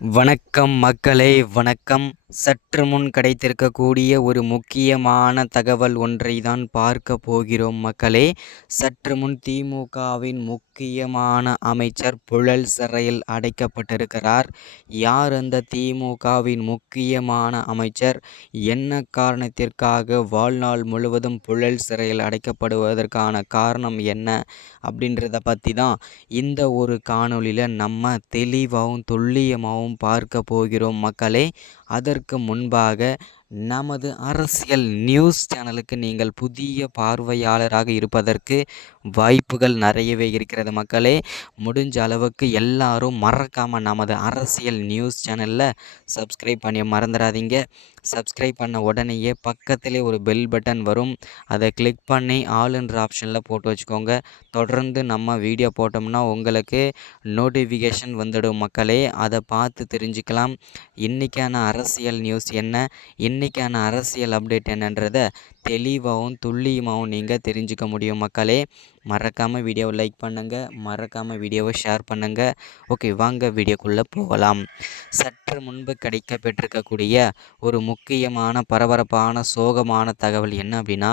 வணக்கம் மக்களே வணக்கம். சற்று முன் கிடைத்திருக்கக்கூடிய ஒரு முக்கியமான தகவல் ஒன்றை தான் பார்க்க போகிறோம் மக்களே. சற்று முன் திமுகவின் முக்கியமான அமைச்சர் புழல் சிறையில் அடைக்கப்பட்டிருக்கிறார். யார் அந்த திமுகவின் முக்கியமான அமைச்சர்? என்ன காரணத்திற்காக வாழ்நாள் முழுவதும் புழல் சிறையில் அடைக்கப்படுவதற்கான காரணம் என்ன அப்படின்றத பற்றி தான் இந்த ஒரு காணொளியில் நம்ம தெளிவாகவும் துல்லியமாகவும் பார்க்க போகிறோம் மக்களே. அதற்கு முன்பாக நமது அரசியல் நியூஸ் சேனலுக்கு நீங்கள் புதிய பார்வையாளராக இருப்பதற்கு வாய்ப்புகள் நிறையவே இருக்கிறது மக்களே. முடிஞ்ச அளவுக்கு எல்லாரும் மறக்காமல் நமது அரசியல் நியூஸ் சேனலில் சப்ஸ்கிரைப் பண்ணி மறந்துடாதீங்க. சப்ஸ்கிரைப் பண்ண உடனேயே பக்கத்திலே ஒரு பெல் பட்டன் வரும். அதை கிளிக் பண்ணி ஆளுன்ற ஆப்ஷனில் போட்டு வச்சுக்கோங்க. தொடர்ந்து நம்ம வீடியோ போட்டோம்னா உங்களுக்கு நோட்டிஃபிகேஷன் வந்துடும் மக்களே. அதை பார்த்து தெரிஞ்சுக்கலாம். இன்றைக்கான அரசியல் நியூஸ் என்ன? இன்றைக்கான அரசியல் அப்டேட் என்னன்றதை தெளிவாகவும் துல்லியமாகவும் நீங்கள் தெரிஞ்சுக்க முடியும் மக்களே. மறக்காமல் வீடியோவை லைக் பண்ணுங்கள் மறக்காமல் வீடியோவை ஷேர் பண்ணுங்கள் ஓகே வாங்க வீடியோக்குள்ளே போகலாம். சற்று முன்பு கிடைக்க பெற்றிருக்கக்கூடிய ஒரு முக்கியமான பரபரப்பான சோகமான தகவல் என்ன அப்படின்னா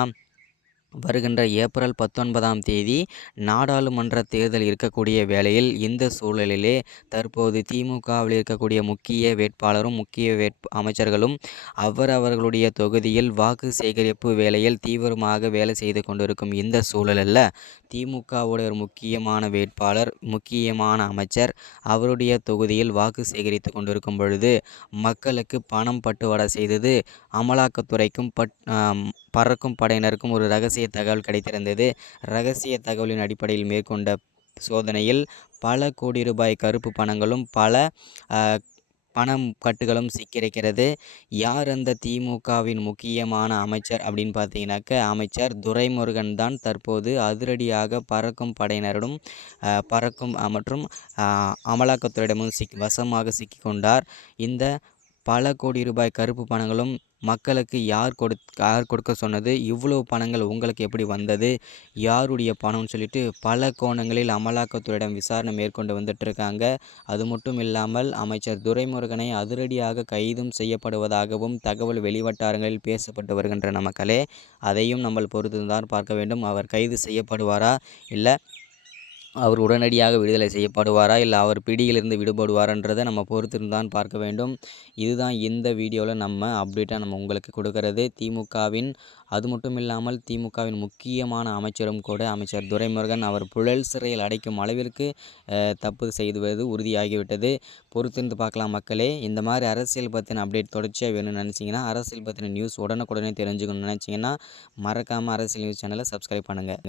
வருகின்ற ஏப்ரல் பத்தொன்பதாம் தேதி நாடாளுமன்ற தேர்தல் இருக்கக்கூடிய வேளையில் இந்த சூழலிலே தற்போது திமுகவில் இருக்கக்கூடிய முக்கிய வேட்பாளரும் முக்கிய வேட்பு அமைச்சர்களும் அவரவர்களுடைய தொகுதியில் வாக்கு சேகரிப்பு வேலையில் தீவிரமாக வேலை செய்து கொண்டிருக்கும் இந்த சூழலில் திமுகவுடைய ஒரு முக்கியமான வேட்பாளர் முக்கியமான அமைச்சர் அவருடைய தொகுதியில் வாக்கு சேகரித்து கொண்டிருக்கும் பொழுது மக்களுக்கு பணம் பட்டுவாடா செய்தது அமலாக்கத்துறைக்கும் பட் பறக்கும் படையினருக்கும் ஒரு ரகசிய தகவல் கிடைத்திருந்தது. ரகசிய தகவலின் அடிப்படையில் மேற்கொண்ட சோதனையில் பல கோடி ரூபாய் கருப்பு பணங்களும் பல பணம் கட்டுகளும் சிக்கியிருக்கிறது. யார் அந்த திமுகவின் முக்கியமான அமைச்சர் அப்படின்னு பார்த்தீங்கன்னாக்க அமைச்சர் துரைமுருகன் தான் தற்போது அதிரடியாக பறக்கும் படையினரிடம் பறக்கும் மற்றும் அமலாக்கத்துறையிடமும் சிக் வசமாக சிக்கிக்கொண்டார். இந்த பல கோடி ரூபாய் கருப்பு பணங்களும் மக்களுக்கு யார் கொடு யார் கொடுக்க சொன்னது? இவ்வளோ பணங்கள் உங்களுக்கு எப்படி வந்தது? யாருடைய பணம்னு சொல்லிட்டு பல கோணங்களில் அமலாக்கத்துறையிடம் விசாரணை மேற்கொண்டு வந்துட்டுருக்காங்க. அது மட்டும் இல்லாமல் அமைச்சர் துரைமுருகனை அதிரடியாக கைதும் செய்யப்படுவதாகவும் தகவல் வெளிவட்டாரங்களில் பேசப்பட்டு வருகின்றன மக்களே. அதையும் நம்ம பொறுத்து தான் பார்க்க வேண்டும். அவர் கைது செய்யப்படுவாரா? இல்லை அவர் உடனடியாக விடுதலை செய்யப்படுவாரா? இல்லை அவர் பிடியிலிருந்து விடுபடுவாரான்றதை நம்ம பொறுத்திருந்தான் பார்க்க வேண்டும். இதுதான் இந்த வீடியோவில் நம்ம அப்டேட்டாக நம்ம உங்களுக்கு கொடுக்கறது. திமுகவின் அது மட்டும் இல்லாமல் திமுகவின் முக்கியமான அமைச்சரும் கூட அமைச்சர் துரைமுருகன் அவர் புழல் சிறையில் அடைக்கும் அளவிற்கு தப்பு செய்துவது உறுதியாகிவிட்டது. பொறுத்திருந்து பார்க்கலாம் மக்களே. இந்த மாதிரி அரசியல் பற்றின அப்டேட் தொடர்ச்சியாக வேணும்னு நினச்சிங்கன்னா அரசியல் பற்றின நியூஸ் உடனுக்குடனே தெரிஞ்சுக்கணும்னு நினச்சிங்கன்னா மறக்காமல் அரசியல் நியூஸ் சேனலை சப்ஸ்கிரைப் பண்ணுங்கள்